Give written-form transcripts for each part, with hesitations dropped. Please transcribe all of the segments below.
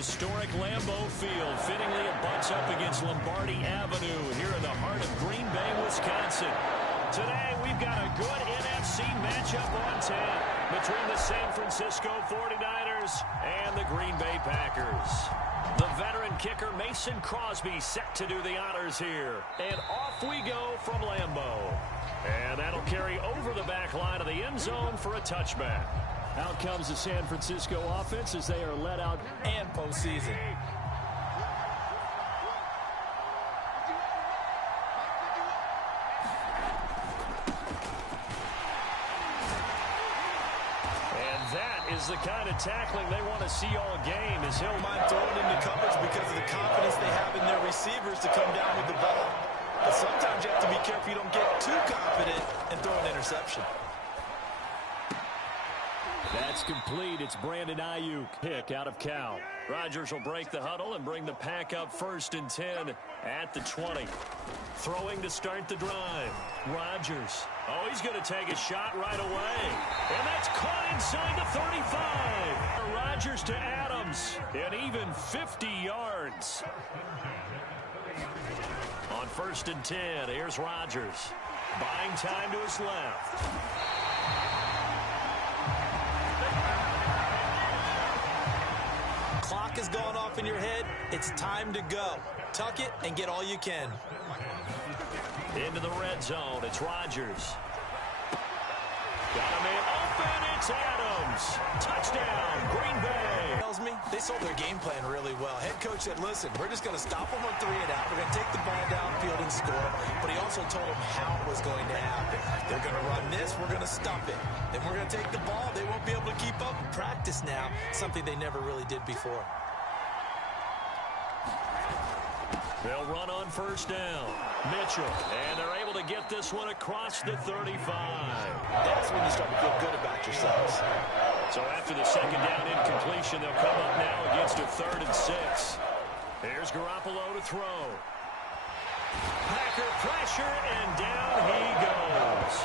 Historic Lambeau Field fittingly abuts up against Lombardi Avenue here in the heart of Green Bay, Wisconsin. Today we've got a good NFC matchup on 10 between the San Francisco 49ers and the Green Bay Packers. The veteran kicker Mason Crosby set to do the honors here. And off we go from Lambeau. And that'll carry over the back line of the end zone for a touchback. Out comes the San Francisco offense as they are let out and postseason. And that is the kind of tackling they want to see all game as he'll mind throwing into coverage because of the confidence they have in their receivers to come down with the ball. But sometimes you have to be careful you don't get too confident and throw an interception. That's complete. It's Brandon Ayuk. Pick out of Cal. Rodgers will break the huddle and bring the pack up 1st and 10 at the 20. Throwing to start the drive. Rodgers. Oh, he's going to take a shot right away. And that's caught inside the 35. Rodgers to Adams. And even 50 yards. On 1st and 10, here's Rodgers. Buying time to his left. Clock has gone off in your head. It's time to go. Tuck it and get all you can. Into the red zone. It's Rodgers. Got a man open. It's Adams. Touchdown, Green Bay. Tells me they sold their game plan really well. Head coach said, listen, we're just going to stop them on 3 and out. We're going to take the ball downfield and score. But he also told them how it was going to happen. They're going to run this. We're going to stop it. Then we're going to take the ball. They won't be able to keep up. Practice now, something they never really did before. They'll run on 1st down. Mitchell. And they're able to get this one across the 35. That's when you start to feel good about yourselves. So after the 2nd down incompletion, they'll come up now against a 3rd and 6. Here's Garoppolo to throw. Packer pressure, and down he goes.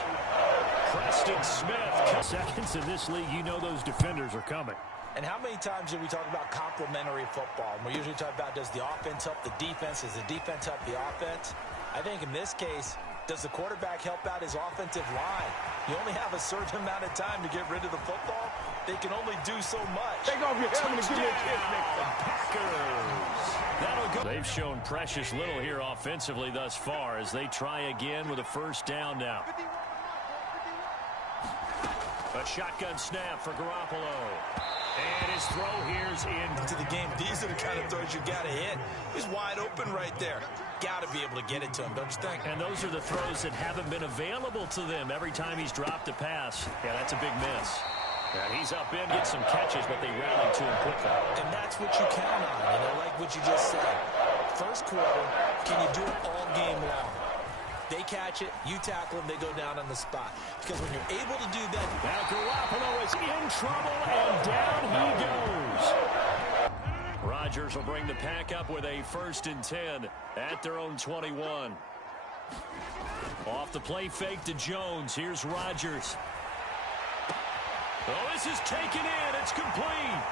Preston Smith. Seconds in this league, you know those defenders are coming. And how many times do we talk about complementary football? And we usually talk about, does the offense help the defense? Does the defense help the offense? I think in this case, does the quarterback help out his offensive line? You only have a certain amount of time to get rid of the football. They can only do so much. Take off your helmet and give me a kiss next time. Packers. That'll go. They've shown precious little here offensively thus far as they try again with a 1st down now. A shotgun snap for Garoppolo. And his throw here's into the game. These are the kind of throws you got to hit. He's wide open right there. Got to be able to get it to him, don't you think? And those are the throws that haven't been available to them every time he's dropped a pass. Yeah, that's a big miss. And he's up in, gets some catches, but they rally to him quickly. And that's what you count on. And I like what you just said. 1st quarter, can you do it all game long? They catch it, you tackle them, they go down on the spot. Because when you're able to do that... Now Garoppolo is in trouble, and down he goes. Rodgers will bring the pack up with a 1st and 10 at their own 21. Off the play fake to Jones. Here's Rodgers. Oh, this is taken in. It's complete.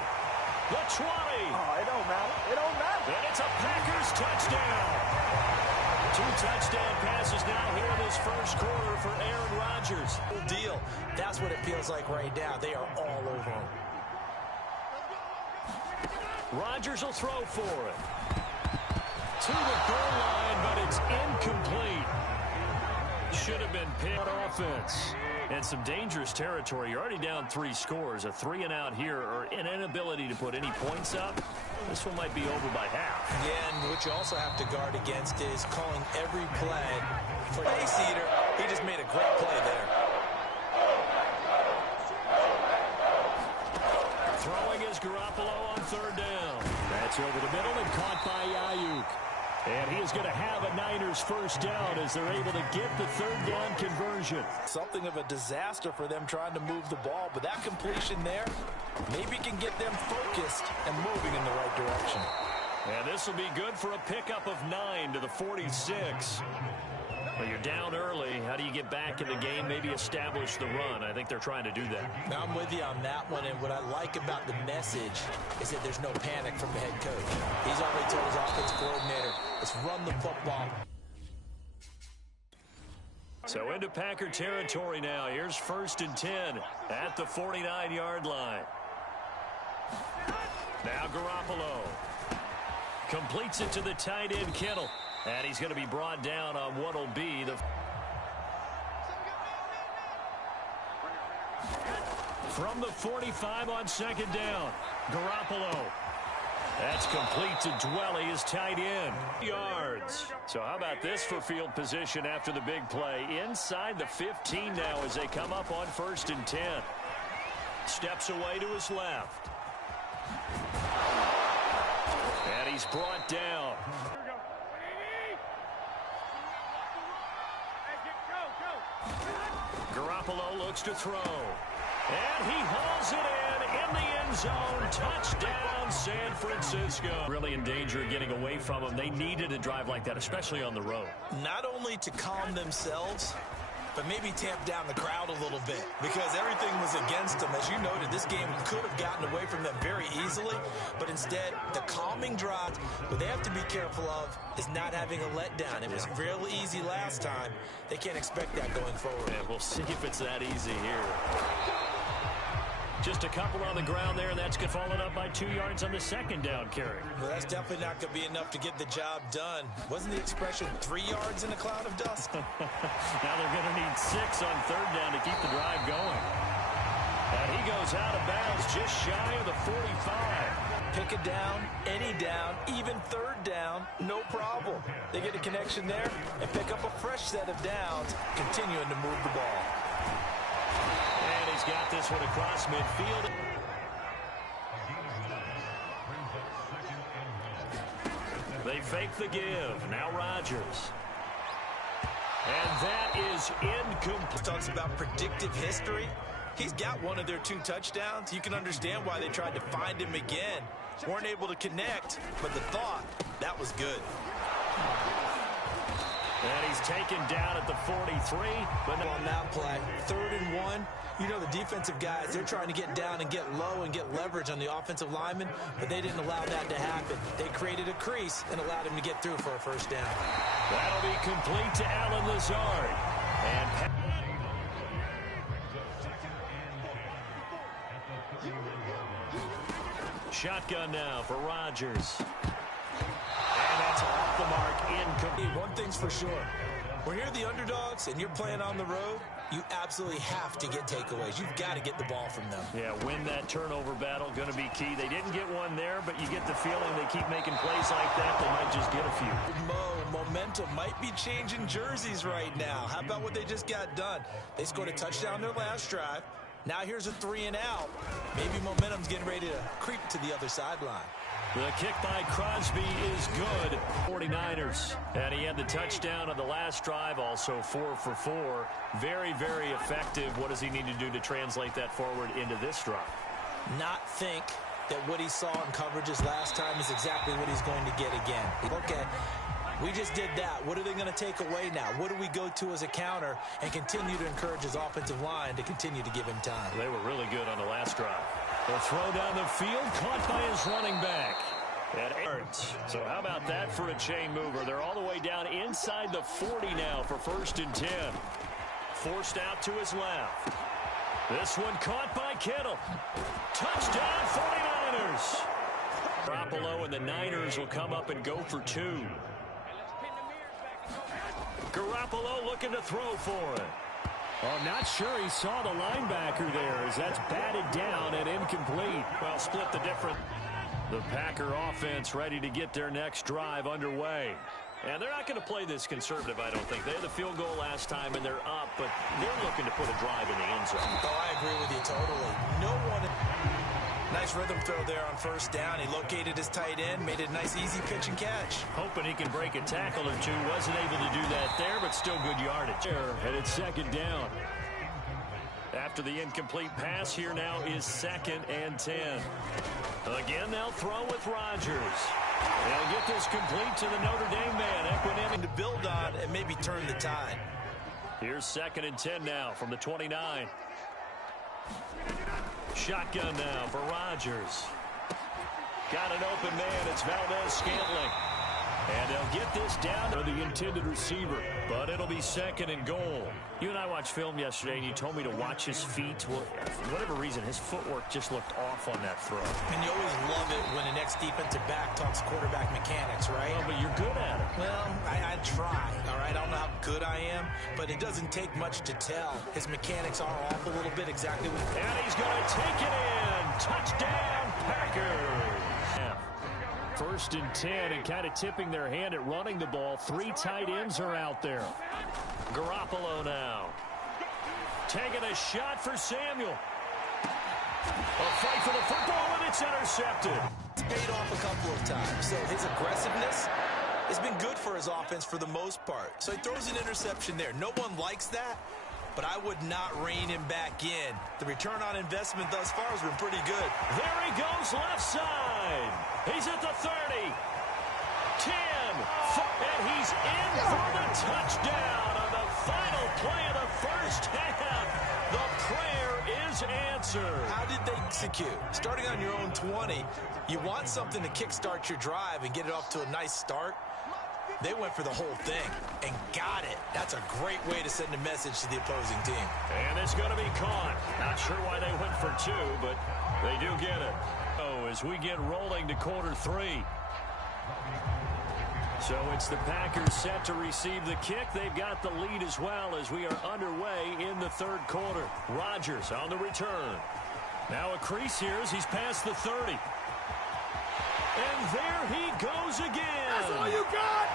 The 20. Oh, it don't matter. It don't matter. And it's a Packers touchdown. 2 touchdown passes now here in this 1st quarter for Aaron Rodgers. Deal. That's what it feels like right now. They are all over him. Rodgers will throw for it. To the goal line, but it's incomplete. Should have been pinned offense. And some dangerous territory. You're already down 3 scores. A 3-and-out here or an inability to put any points up. This one might be over by half. Yeah, and what you also have to guard against is calling every play for base eater. He just made a great play there. Throwing is Garoppolo on 3rd down. That's over the middle and caught by Ayuk. And he is going to have a Niners 1st down as they're able to get the 3rd down conversion. Something of a disaster for them trying to move the ball, but that completion there maybe can get them focused and moving in the right direction. And this will be good for a pickup of 9 to the 46. Well, you're down early. How do you get back in the game, maybe establish the run? I think they're trying to do that. Now, I'm with you on that one, and what I like about the message is that there's no panic from the head coach. He's already told his offensive coordinator, let's run the football. So into Packer territory now. Here's 1st and 10 at the 49-yard line. Now Garoppolo completes it to the tight end, Kittle. And he's going to be brought down on what will be the... From the 45 on 2nd down, Garoppolo. That's complete to Dwelly, his tight end. Yards. So how about this for field position after the big play? Inside the 15 now as they come up on 1st and 10. Steps away to his left. And he's brought down. Garoppolo looks to throw. And he hauls it in the end zone. Touchdown, San Francisco. Really in danger of getting away from them. They needed a drive like that, especially on the road. Not only to calm themselves, but maybe tamp down the crowd a little bit because everything was against them. As you noted, this game could have gotten away from them very easily, but instead, the calming drive, what they have to be careful of is not having a letdown. It was real easy last time. They can't expect that going forward. Yeah, we'll see if it's that easy here. Just a couple on the ground there, and that's good. Followed up by 2 yards on the 2nd down carry. Well, that's definitely not going to be enough to get the job done. Wasn't the expression 3 yards in a cloud of dust? Now they're going to need 6 on 3rd down to keep the drive going. And he goes out of bounds just shy of the 45. Pick a down, any down, even 3rd down, no problem. They get a connection there and pick up a fresh set of downs, continuing to move the ball. And he's got this one across midfield. They fake the give. Now Rodgers. And that is incomplete. Talks about predictive history. He's got one of their 2 touchdowns. You can understand why they tried to find him again. Weren't able to connect, but the thought, that was good. And he's taken down at the 43. But on that play, 3rd and 1. You know the defensive guys, they're trying to get down and get low and get leverage on the offensive lineman, but they didn't allow that to happen. They created a crease and allowed him to get through for a 1st down. That'll be complete to Allen Lazard. And shotgun now for Rodgers. And that's off the mark, incomplete. One thing's for sure. When you're the underdogs and you're playing on the road, you absolutely have to get takeaways. You've got to get the ball from them. Yeah, win that turnover battle, going to be key. They didn't get one there, but you get the feeling they keep making plays like that, they might just get a few. Momentum might be changing jerseys right now. How about what they just got done? They scored a touchdown their last drive. Now here's a 3 and out. Maybe momentum's getting ready to creep to the other sideline. The kick by Crosby is good. 49ers. And he had the touchdown on the last drive, also 4 for 4. Very, very effective. What does he need to do to translate that forward into this drive? Not think that what he saw in coverages last time is exactly what he's going to get again. Okay, we just did that. What are they going to take away now? What do we go to as a counter and continue to encourage his offensive line to continue to give him time? They were really good on the last drive. The throw down the field, caught by his running back. And so how about that for a chain mover? They're all the way down inside the 40 now for 1st and 10. Forced out to his left. This one caught by Kittle. Touchdown 49ers. Garoppolo and the Niners will come up and go for 2. Garoppolo looking to throw for it. Well, I'm not sure he saw the linebacker there as that's batted down and incomplete. Well, split the difference. The Packer offense ready to get their next drive underway. And they're not going to play this conservative, I don't think. They had the field goal last time, and they're up, but they're looking to put a drive in the end zone. Oh, I agree with you totally. No one... Nice rhythm throw there on 1st down. He located his tight end, made it a nice, easy pitch and catch. Hoping he can break a tackle or 2. Wasn't able to do that there, but still good yardage. And it's 2nd down. After the incomplete pass, here now is 2nd and 10. Again, they'll throw with Rodgers. They'll get this complete to the Notre Dame man. Equanimity to build on and maybe turn the tide. Here's 2nd and 10 now from the 29. Shotgun now for Rodgers. Got an open man. It's Valdez-Scantling. And they'll get this down to the intended receiver. But it'll be 2nd and goal. You and I watched film yesterday, and you told me to watch his feet. Well, for whatever reason, his footwork just looked off on that throw. And you always love it when the next defensive back talks quarterback mechanics, right? Oh, but you're good at it. Well, I try, all right? I don't know how good I am, but it doesn't take much to tell. His mechanics are off a little bit exactly. And he's going to take it in. Touchdown, Packers. 1st and 10, and kind of tipping their hand at running the ball. 3 tight ends are out there. Garoppolo now. Taking a shot for Samuel. A fight for the football, and it's intercepted. It's paid off a couple of times, so his aggressiveness has been good for his offense for the most part. So he throws an interception there. No one likes that, but I would not rein him back in. The return on investment thus far has been pretty good. There he goes, left side. He's at the 30. 10. And he's in for the touchdown on the final play of the first half. The prayer is answered. How did they execute? Starting on your own 20, you want something to kickstart your drive and get it off to a nice start. They went for the whole thing and got it. That's a great way to send a message to the opposing team. And it's going to be caught. Not sure why they went for 2, but they do get it. Oh, as we get rolling to quarter 3. So it's the Packers set to receive the kick. They've got the lead as well as we are underway in the 3rd quarter. Rodgers on the return. Now a crease here as he's past the 30. And there he goes again. That's all you got?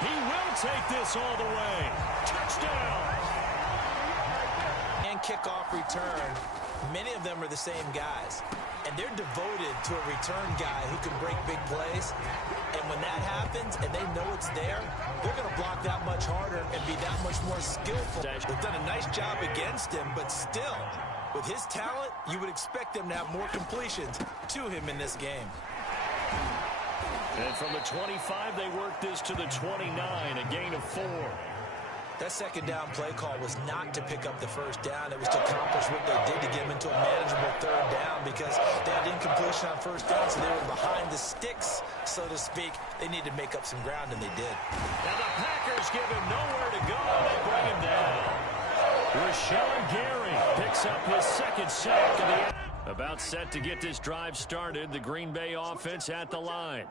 He will take this all the way. Touchdown. And kickoff return. Many of them are the same guys. And they're devoted to a return guy who can break big plays. And when that happens and they know it's there, they're going to block that much harder and be that much more skillful. They've done a nice job against him, but still, with his talent, you would expect them to have more completions to him in this game. And from the 25, they work this to the 29, a gain of 4. That 2nd down play call was not to pick up the 1st down. It was to accomplish what they did to get them into a manageable 3rd down because they had incompletion on 1st down, so they were behind the sticks, so to speak. They needed to make up some ground, and they did. Now the Packers give him nowhere to go. They bring him down. Rashawn Gary picks up his 2nd sack of the end. About set to get this drive started, the Green Bay offense at the line.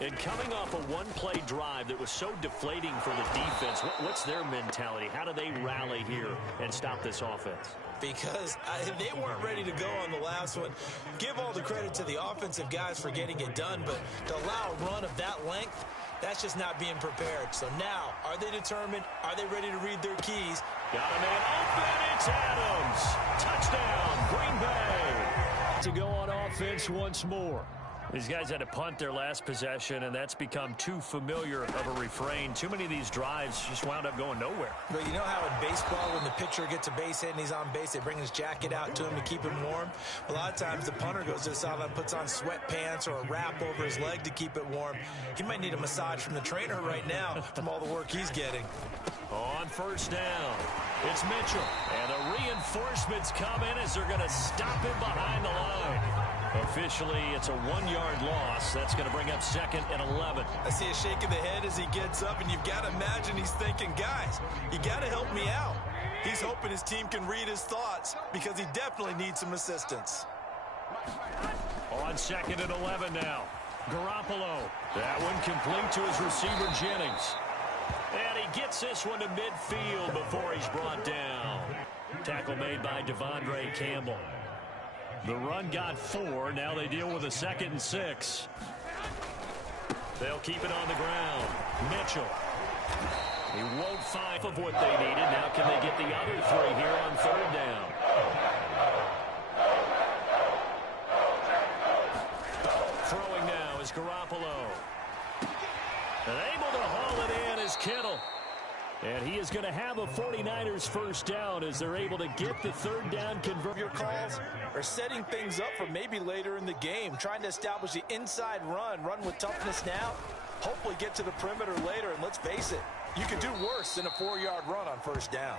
And coming off a one-play drive that was so deflating for the defense, what's their mentality? How do they rally here and stop this offense? Because they weren't ready to go on the last one. Give all the credit to the offensive guys for getting it done, but to allow a run of that length, that's just not being prepared. So now, are they determined? Are they ready to read their keys? Got a man open. It's Adams. Touchdown, Green Bay. To go on offense once more. These guys had to punt their last possession, and that's become too familiar of a refrain. Too many of these drives just wound up going nowhere. But you know how in baseball, when the pitcher gets a base hit and he's on base, they bring his jacket out to him to keep him warm? A lot of times the punter goes to the sideline, puts on sweatpants or a wrap over his leg to keep it warm. He might need a massage from the trainer right now from all the work he's getting. On 1st down, it's Mitchell. And the reinforcements come in as they're going to stop him behind the line. Officially, it's a 1-yard loss. That's going to bring up 2nd and 11. I see a shake of the head as he gets up, and you've got to imagine he's thinking, guys, you got to help me out. He's hoping his team can read his thoughts because he definitely needs some assistance. On 2nd and 11 now. Garoppolo. That one complete to his receiver, Jennings. And he gets this one to midfield before he's brought down. Tackle made by Devondre Campbell. The run got 4. Now they deal with a 2nd and 6. They'll keep it on the ground. Mitchell. He won't find of what they needed. Now can they get the other 3 here on 3rd down? Throwing now is Garoppolo. And able to haul it in is Kittle. And he is going to have a 49ers first down as they're able to get the third down conversion. Your calls are setting things up for maybe later in the game, trying to establish the inside run with toughness now, hopefully get to the perimeter later, and let's face it, you could do worse than a 4-yard run on first down.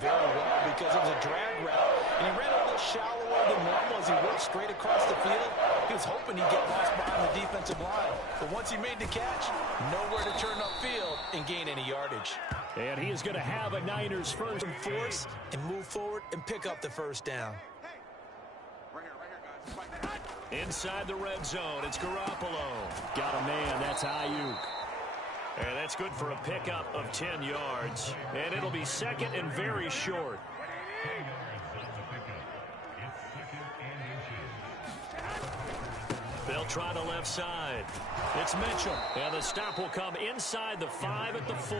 Very well because it was a drag route, and he ran a little shallower than normal as he worked straight across the field. He was hoping he'd get lost behind the defensive line, but once he made the catch, nowhere to turn upfield and gain any yardage. And he is going to have a Niners first. Force and move forward and pick up the first down. Inside the red zone, it's Garoppolo. Got a man, that's Ayuk. And that's good for a pickup of 10 yards. And it'll be second and very short. They'll try the left side. It's Mitchell. And the stop will come inside the 5 at the 4.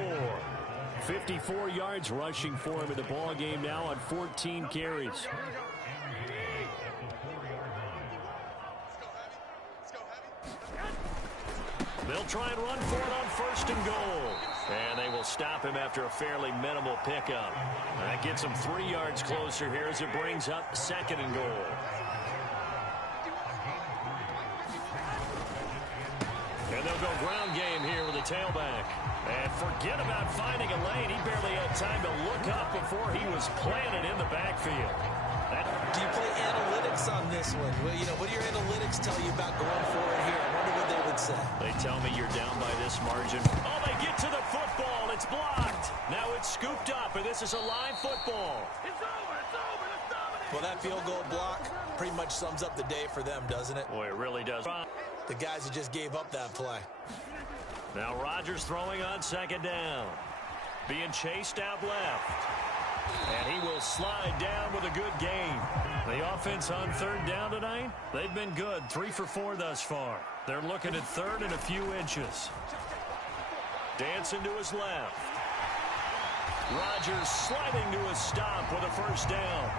54 yards rushing for him in the ball game now on 14 carries. They'll try and run for it on first and goal. And they will stop him after a fairly minimal pickup. That gets him 3 yards closer here as it brings up second and goal. And they'll go ground game here with a tailback. And forget about finding a lane. He barely had time to look up before he was planted in the backfield. Do you play analytics on this one? Well, you know, what do your analytics tell you about going for it here? I wonder what they would say. They tell me you're down by this margin. Oh, they get to the football. It's blocked. Now it's scooped up, and this is a live football. It's over. It's over. Let's dominate. Well, that field goal block pretty much sums up the day for them, doesn't it? Boy, it really does. The guys who just gave up that play. Now Rodgers throwing on second down. Being chased out left. And he will slide down with a good gain. The offense on third down tonight, they've been good. 3 for 4 thus far. They're looking at third and a few inches. Dancing to his left. Rodgers sliding to a stop with a first down.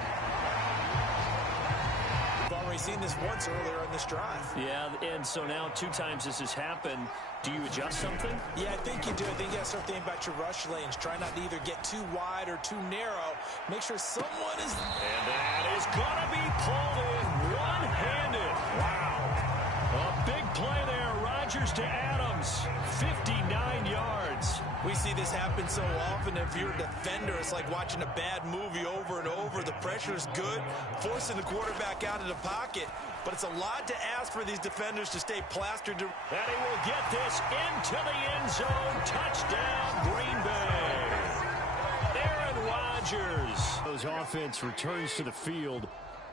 We've already seen this once earlier in this drive. Yeah, and so now 2 times this has happened. Do you adjust something? Yeah, I think you do. I think you got to start thinking about your rush lanes. Try not to either get too wide or too narrow. Make sure someone is... And that is going to be pulled in one-handed. Wow. A big play there. Rodgers to Adams. 59 yards. We see this happen so often. If you're a defender, it's like watching a bad movie over and over. The pressure is good, forcing the quarterback out of the pocket. But it's a lot to ask for these defenders to stay plastered. And he will get this into the end zone. Touchdown, Green Bay. Aaron Rodgers. Those offense returns to the field.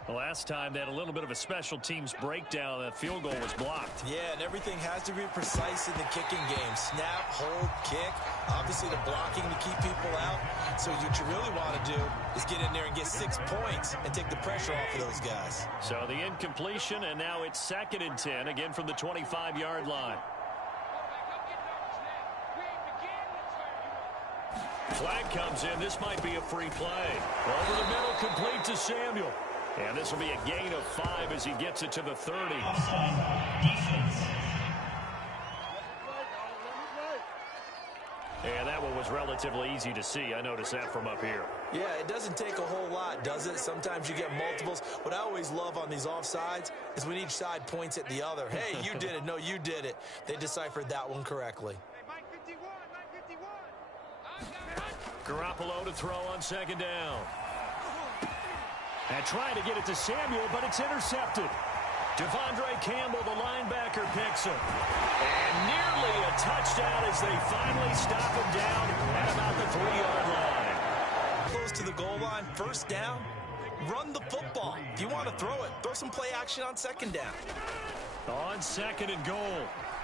The last time they had a little bit of a special teams breakdown. That field goal was blocked. Yeah, and everything has to be precise in the kicking game. Snap, hold, kick. Obviously, the blocking to keep people out. So what you really want to do is get in there and get 6 points and take the pressure off of those guys. So the incompletion, and now it's second and 10, again from the 25-yard line. Flag comes in. This might be a free play. Over the middle, complete to Samuel. And this will be a gain of 5 as he gets it to the 30. And that one was relatively easy to see. I noticed that from up here. Yeah, it doesn't take a whole lot, does it? Sometimes you get multiples. What I always love on these offsides is when each side points at the other. Hey, you did it. No, you did it. They deciphered that one correctly. Garoppolo to throw on second down. And trying to get it to Samuel, but it's intercepted. Devondre Campbell, the linebacker, picks him. And nearly a touchdown as they finally stop him down at about the 3-yard line. Close to the goal line, first down. Run the football. If you want to throw it, throw some play action on second down. On second and goal,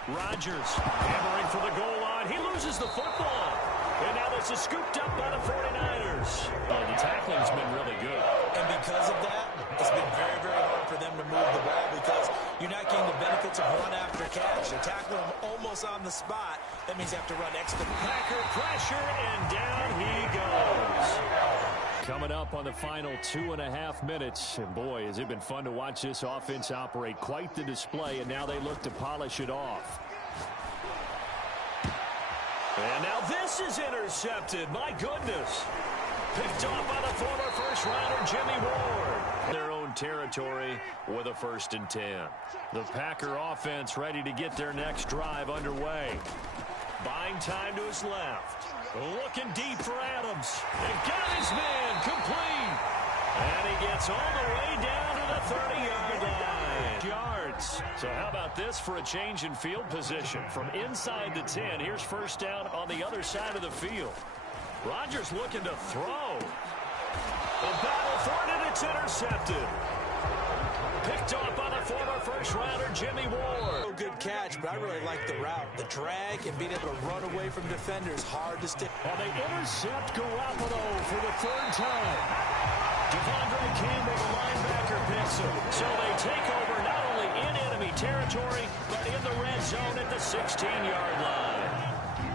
Rodgers hammering for the goal line. He loses the football. And now this is scooped up by the 49ers. The tackling's been really good. And because of that, it's been very, very hard for them to move the ball because you're not getting the benefits of run after catch. They're tackling him almost on the spot. That means you have to run extra. Packer pressure, and down he goes. Coming up on the final 2.5 minutes. And boy, has it been fun to watch this offense operate. Quite the display, and now they look to polish it off. And now this is intercepted. My goodness. Picked off by the former first-rounder Jimmy Ward. Their own territory with a 1st and 10. The Packer offense ready to get their next drive underway. Buying time to his left. Looking deep for Adams. They've got his man complete. And he gets all the way down to the 30-yard line. Yards. So how about this for a change in field position? From inside the 10, here's 1st down on the other side of the field. Rodgers looking to throw. The battle for it, and it's intercepted. Picked off by the former first-rounder Jimmy Ward. Good catch, but I really like the route. The drag and being able to run away from defenders, hard to stick. And they intercept Garoppolo for the 3rd time. Devondre Campbell, the linebacker, picks him. So they take over not only in enemy territory, but in the red zone at the 16-yard line.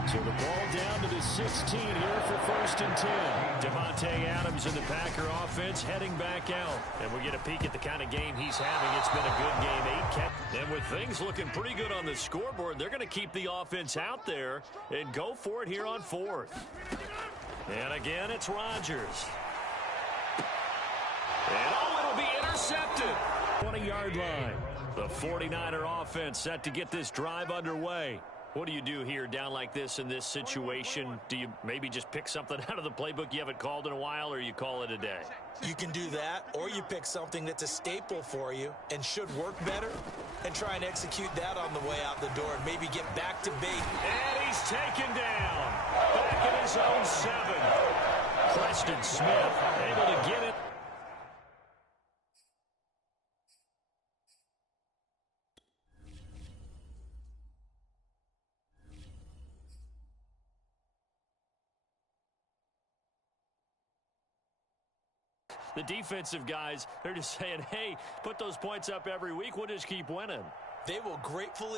So the ball down to the 16 here for 1st and 10. Devontae Adams and the Packer offense heading back out. And we get a peek at the kind of game he's having. It's been a good game. 8 catches. And with things looking pretty good on the scoreboard, they're going to keep the offense out there and go for it here on 4th. And again, it's Rodgers. And it'll be intercepted. 20-yard line. The 49er offense set to get this drive underway. What do you do here down like this in this situation? Do you maybe just pick something out of the playbook you haven't called in a while, or you call it a day? You can do that, or you pick something that's a staple for you and should work better and try and execute that on the way out the door and maybe get back to bait. And he's taken down. Back in his own 7. Preston Smith able to get it. The defensive guys, they're just saying, hey, put those points up every week. We'll just keep winning. They will gratefully